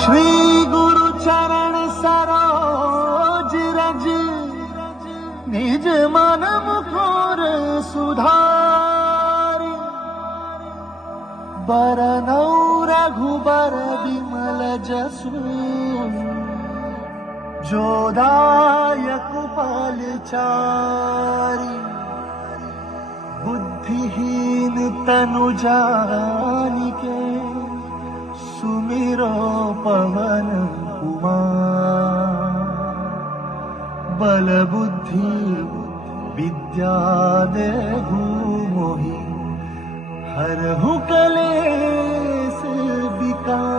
श्री गुरु चरण सरोज रज, निज मन मुकुर सुधारि। बरनौ रघुबर विमल जसु, जो दायक फलचारि। बुद्धिहीन तनु जानिके, सुमिरो पवन कुमार। बल बुद्धि विद्या देहु मोहि, हरहु कलेश विकार।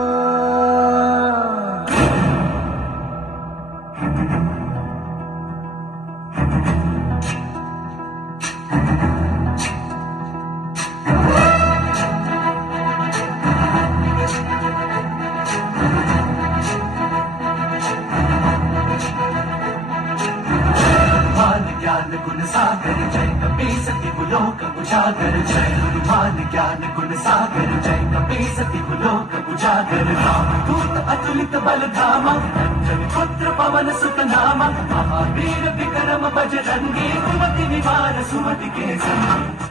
ज्ञान गुण सागर जय कपीस तिहुलोक उजागर। जय हनुमान ज्ञान गुण सागर जय कपीस तिहुलोक उजागर। राम दूत अतुलित बल धामा, अंजनी पुत्र पवन सुत नामा। महावीर विक्रम बजरंगी, कुमति निवार सुमति के संगी।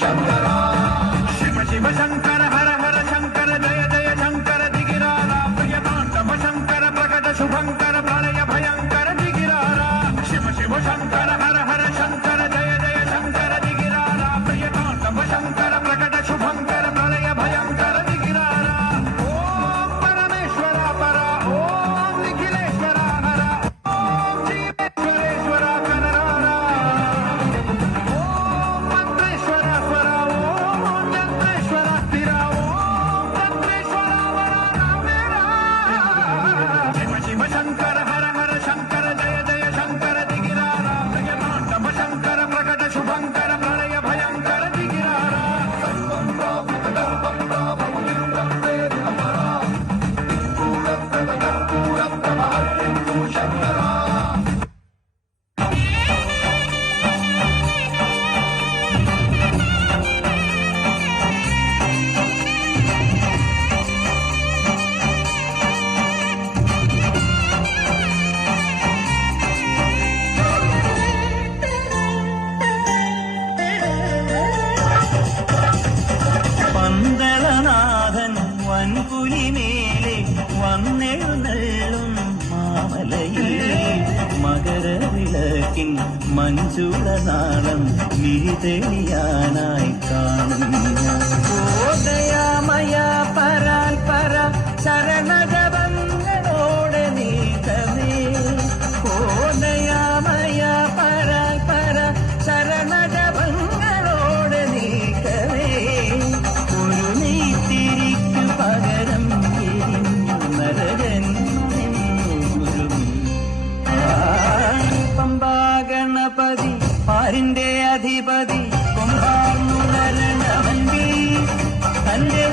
शंकरा शिव शिव शंकर हर हर शंकर जय जय शंकर दिगिरारा। प्रियतांडव शंकर प्रकट शुभंकर प्रलय भयंकर दिगिरारा। शिव शिव शंकर हर हर शंकर जय जय शंकर दिगिरारा। प्रियतांडव शंकर प्रकट शुभंकर प्रलय भयंकर दिगिरारा। ओम परमेश्वरा परा, ओम निखिलेश्वरा हरा, ओम जीवेश्वरेश्वरा कनरारा। ओम मंत्रेश्वरा स्वरा, ओम यंत्रेश्वरा स्थिरा, ओम तंत्रेश्वरा वरा नामेरा। शिव शिव शंकर हर हर शंकर जय जय शंकर दिगिरारा। प्रियतांडव शंकर प्रकट शुभंकर प्रलय भयंकर दिगिरारा। പന്തളനാഥൻ വൻപുലിമേലെ വന്നെഴുന്നള്ളും മാമലയിൽ മകരവിളക്കിൻ മഞ്ജുളനാളം മിഴിതെളിയാനായി കാണുന്ന ഓദയാമയ പരാൽ പര ശരണജപങ്ങളോടെ നീക്കമേ. ഓദയാമയ പരാൽ പര ശരണജപങ്ങളോടെ നീക്കമേ. ഒരു നെയ്ത്തിരിക്കു പകരം എരിഞ്ഞു നരകന്നു. പമ്പാഗണപതി പാരിന്റെ അധിപതി കുംഭാർന്നുണരണവൻപി തന്റെ